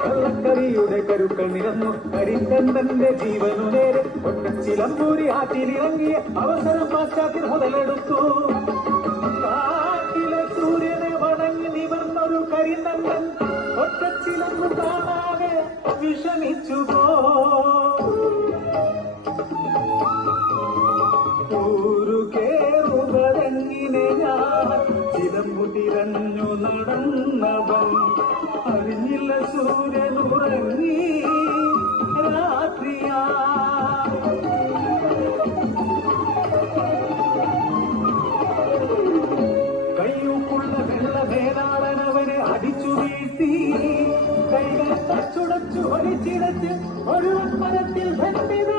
കള്ളക്കരിയുടെ കരുക്കൾ നിറന്നു കരിക്കണ്ടന്റെ ജീവനു നേരെ ഒറ്റച്ചിലമ്പൂരി ആറ്റിലിറങ്ങിയ അവസരം പാശ്ചാത്യർ മുതലെടുത്തു. കാട്ടിലെ സൂര്യനെ വണങ്ങി നിവർന്നൊരു കരിനണ്ടൻ ഒറ്റച്ചിലമ്പ് കാണാതെ വിഷമിച്ചു ൂരു കേറുവതെങ്ങിനെ ഞാൻ ചിലമ്പു തിരഞ്ഞു നടന്നവൻ അറിഞ്ഞില്ല സൂര്യനുറങ്ങി രാത്രിയാ. കയ്യൂക്കുള്ള വെള്ളമേലാളനവനെ അടിച്ചു വീഴ്ത്തി കൈകൾ തച്ചുടച്ചു ഒടിച്ചിടച്ച് ഒരു മരത്തിൽ ബന്ധിത